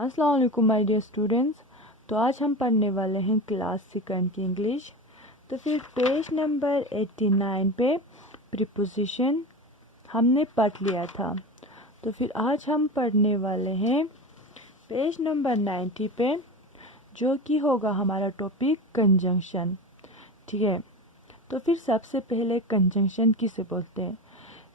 अस्सलाम वालेकुम my dear students. तो आज हम पढ़ने वाले हैं क्लास सेकंड की इंग्लिश। तो फिर पेज नंबर 89 पे प्रीपोजिशन हमने पढ़ लिया था। तो फिर आज हम पढ़ने वाले हैं पेज नंबर 90 पे, जो कि होगा हमारा टॉपिक कंजंक्शन। ठीक है। तो फिर सबसे पहले कंजंक्शन किसे बोलते हैं?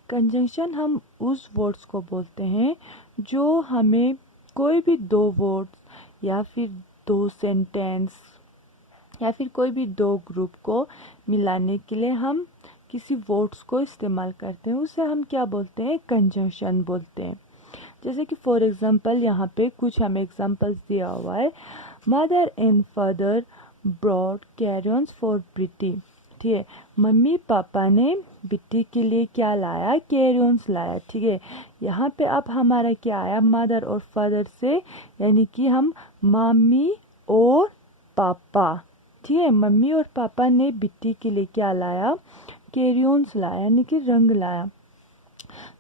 कंजंक्शन हम उस वर्ड्स को बोलते हैं जो हमें कोई भी दो वर्ड्स या फिर दो सेंटेंस या फिर कोई भी दो ग्रुप को मिलाने के लिए हम किसी वर्ड्स को इस्तेमाल करते हैं, उसे हम क्या बोलते हैं? कंजंक्शन बोलते हैं। जैसे कि फॉर एग्जांपल यहाँ पे कुछ हमें एग्जांपल्स दिया हुआ है। Mother and father broad carrions for Preeti. ठीक है, मम्मी पापा ने बिट्टी के लिए क्या लाया? कैरियंस लाया। ठीक है, यहाँ पे अब हमारा क्या आया? मदर और फादर से, यानी कि हम मम्मी और पापा। ठीक है, मम्मी और पापा ने बिट्टी के लिए क्या लाया? कैरियंस लाया, यानी कि रंग लाया।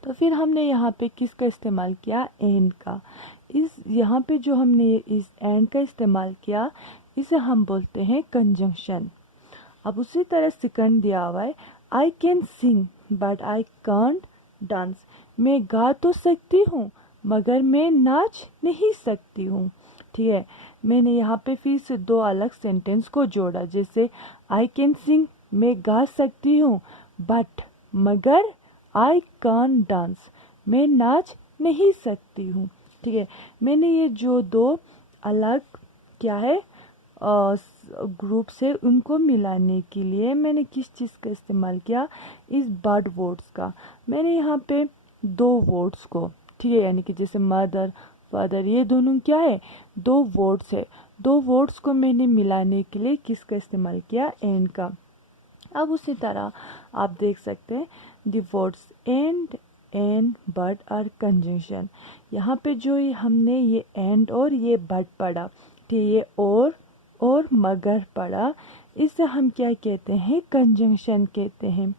तो फिर हमने यहाँ पे किसका इस्तेमाल किया? एंड का। इस यहाँ पे जो हमने इस एंड का इस्तेमाल किया, इसे हम बोलते हैं कंजंक्शन। अब उसी तरह सेकंड दिया हुआ है, I can sing but I can't dance. मैं गा तो सकती हूँ मगर मैं नाच नहीं सकती हूँ। ठीक है, मैंने यहाँ पे फिर से दो अलग सेंटेंस को जोड़ा। जैसे आई कैन सिंग, मैं गा सकती हूँ, बट मगर आई कान डांस, मैं नाच नहीं सकती हूँ। ठीक है, मैंने ये जो दो अलग क्या है ग्रुप से उनको मिलाने के लिए मैंने किस चीज़ का इस्तेमाल किया? इस बट वर्ड्स का। मैंने यहाँ पे दो वर्ड्स को, ठीक है, यानी कि जैसे मदर फादर, ये दोनों क्या है? दो वर्ड्स है। दो वर्ड्स को मैंने मिलाने के लिए किसका इस्तेमाल किया? एंड का। अब उसी तरह आप देख सकते हैं the words and but are conjunction. यहाँ पे जो हमने ये एंड और ये बट पढ़ा, ठीक है, ये और मगर पढ़ा, इसे हम क्या कहते हैं? कंजंक्शन कहते हैं।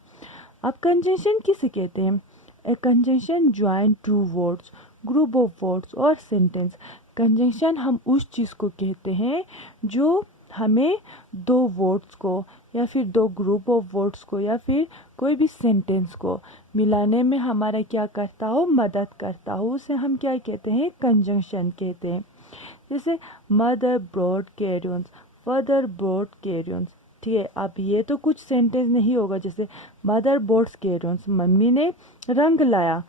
अब कंजंक्शन किसे कहते हैं? A conjunction join two words, group of words और सेंटेंस। कंजंक्शन हम उस चीज़ को कहते हैं जो हमें दो वर्ड्स को या फिर दो ग्रुप ऑफ वर्ड्स को या फिर कोई भी सेंटेंस को मिलाने में हमारा क्या करता हो? मदद करता हो। उसे हम क्या कहते हैं? कंजंक्शन कहते हैं। जैसे mother broad Karen's, father broad Karen's. ठीक है, अब ये तो कुछ सेंटेंस नहीं होगा। जैसे मदर ब्रॉड कैरियंस, मम्मी ने रंग लाया।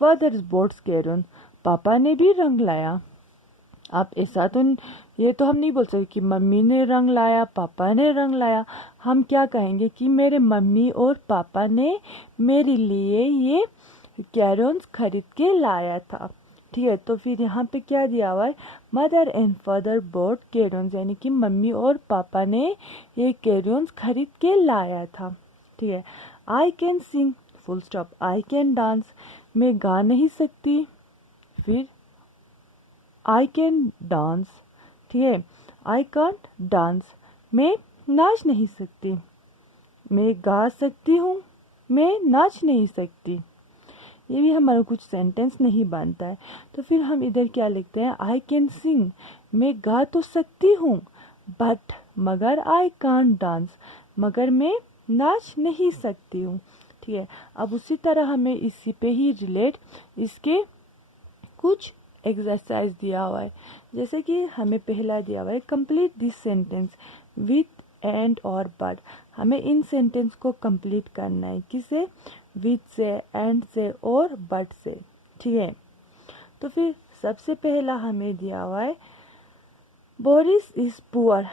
फादर ब्रॉड कैरियंस, पापा ने भी रंग लाया। आप ऐसा तो ये तो हम नहीं बोल सकते कि मम्मी ने रंग लाया, पापा ने रंग लाया। हम क्या कहेंगे कि मेरे मम्मी और पापा ने मेरे लिए ये कैरियंस खरीद के लाया था। ठीक है, तो फिर यहाँ पे क्या दिया हुआ है? Mother and father bot Karen's, यानी कि मम्मी और पापा ने ये कैरियंस खरीद के लाया था। ठीक है, I can sing full stop, I can dance, मैं गा नहीं सकती। फिर आई कैन डांस, ठीक है, आई कांट डांस, मैं नाच नहीं सकती। मैं गा सकती हूँ, मैं नाच नहीं सकती। ये भी हमारा कुछ सेंटेंस नहीं बनता है। तो फिर हम इधर क्या लिखते हैं? आई कैन सिंग, मैं गा तो सकती हूँ, बट मगर आई कांट डांस, मगर मैं नाच नहीं सकती हूँ। ठीक है, अब उसी तरह हमें इसी पे ही रिलेट इसके कुछ एक्सरसाइज दिया हुआ है। जैसे कि हमें पहला दिया हुआ है, complete this sentence with and और बट। हमें इन सेंटेंस को कंप्लीट करना है। किसे? विथ से, एंड से और बट से। ठीक है, तो फिर सबसे पहला हमें दिया हुआ है, बोरिस इज पुअर,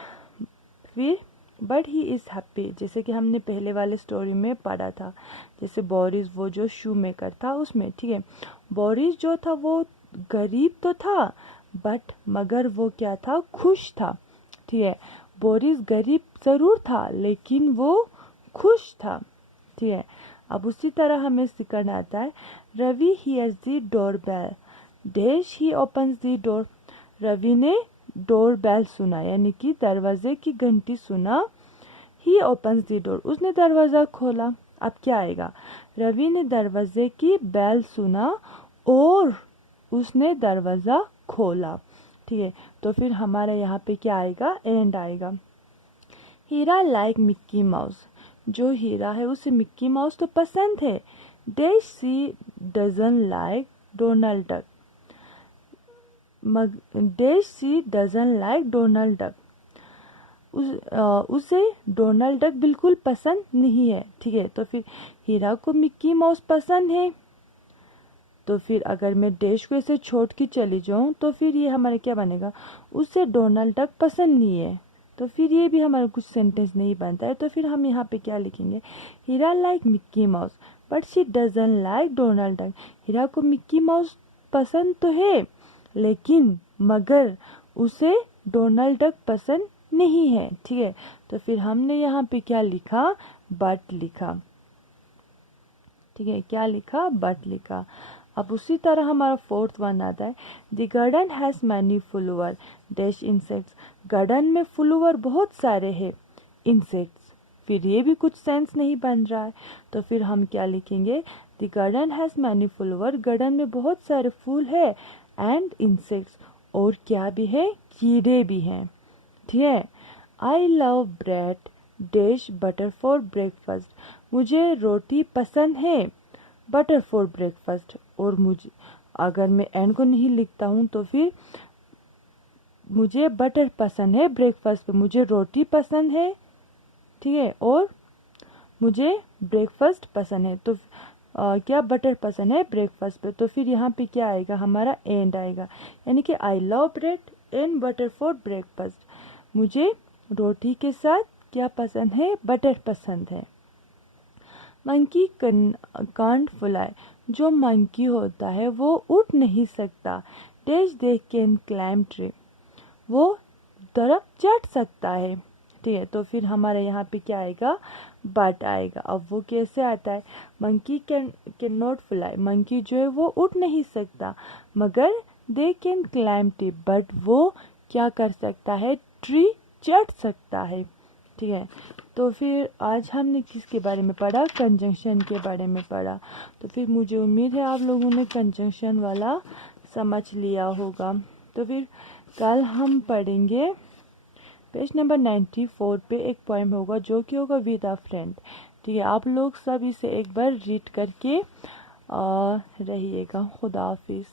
फिर बट ही इज़ हैप्पी। जैसे कि हमने पहले वाले स्टोरी में पढ़ा था। जैसे बोरिस वो जो शू मेकर था उसमें। ठीक है, बोरिस जो था वो गरीब तो था, बट मगर वो क्या था? खुश था। ठीक है, बोरिस गरीब ज़रूर था लेकिन वो खुश था। ठीक है, अब उसी तरह हमें सीखना आता है, Ravi hears the door bell, dash he opens the door. Ravi ने डोर बेल सुना, यानी कि दरवाजे की घंटी सुना। ही ओपन्स द डोर, उसने दरवाज़ा खोला। अब क्या आएगा? रवि ने दरवाजे की बेल सुना और उसने दरवाज़ा खोला। ठीक है, तो फिर हमारा यहाँ पे क्या आएगा, एंड आएगा। हीरा लाइक मिक्की माउस, जो हीरा है उसे मिक्की माउस तो पसंद है। Dash she doesn't like Donald Duck, dash she doesn't like Donald Duck, उसे डोनाल्ड डक बिल्कुल पसंद नहीं है। ठीक है, तो फिर हीरा को मिक्की माउस पसंद है, तो फिर अगर मैं डैश को ऐसे छोड़ के चली जाऊं तो फिर ये हमारा क्या बनेगा, उसे डोनाल्ड डक पसंद नहीं है, तो फिर ये भी हमारा कुछ सेंटेंस नहीं बनता है। तो फिर हम यहाँ पे क्या लिखेंगे, Heera like Mickey Mouse but she doesn't like Donald Duck. Heera को मिक्की माउस पसंद तो है, लेकिन मगर उसे डोनाल्ड डक पसंद नहीं है। ठीक है, तो फिर हमने यहाँ पे क्या लिखा, बट लिखा। ठीक है, क्या लिखा, बट लिखा। अब उसी तरह हमारा फोर्थ वन आता है, the garden has many flower dash insects. Garden में फ्लावर बहुत सारे हैं, इंसेक्ट्स, फिर ये भी कुछ सेंस नहीं बन रहा है। तो फिर हम क्या लिखेंगे, the garden has many flower, garden में बहुत सारे फूल है, एंड इंसेक्ट्स, और क्या भी है, कीड़े भी हैं। ठीक है, I love bread dash butter for breakfast, मुझे रोटी पसंद है, बटर फॉर ब्रेकफास्ट, और मुझे अगर मैं एंड को नहीं लिखता हूँ तो फिर मुझे बटर पसंद है ब्रेकफास्ट पे, मुझे रोटी पसंद है। ठीक है, और मुझे ब्रेकफास्ट पसंद है, तो क्या बटर पसंद है ब्रेकफास्ट पे, तो फिर यहाँ पे क्या आएगा, हमारा एंड आएगा, यानी कि I love bread and butter for breakfast, मुझे रोटी के साथ क्या पसंद है, बटर पसंद है। मंकी कांट फ्लाई, जो मंकी होता है वो उड़ नहीं सकता। Dash they can climb tree, वो दरख्त चढ़ सकता है। ठीक है, तो फिर हमारे यहाँ पे क्या आएगा, बट आएगा। अब वो कैसे आता है, monkey can not fly, monkey जो है वो उड़ नहीं सकता, मगर they can climb tree, but वो क्या कर सकता है, ट्री चढ़ सकता है। ठीक है, तो फिर आज हमने किसके बारे में पढ़ा, कंजंक्शन के बारे में पढ़ा। तो फिर मुझे उम्मीद है आप लोगों ने कंजंक्शन वाला समझ लिया होगा। तो फिर कल हम पढ़ेंगे पेज नंबर 94 पे एक पोएम होगा जो कि होगा विद अ फ्रेंड। ठीक है, आप लोग सब इसे एक बार रीड करके रहिएगा। खुदा हाफिज़।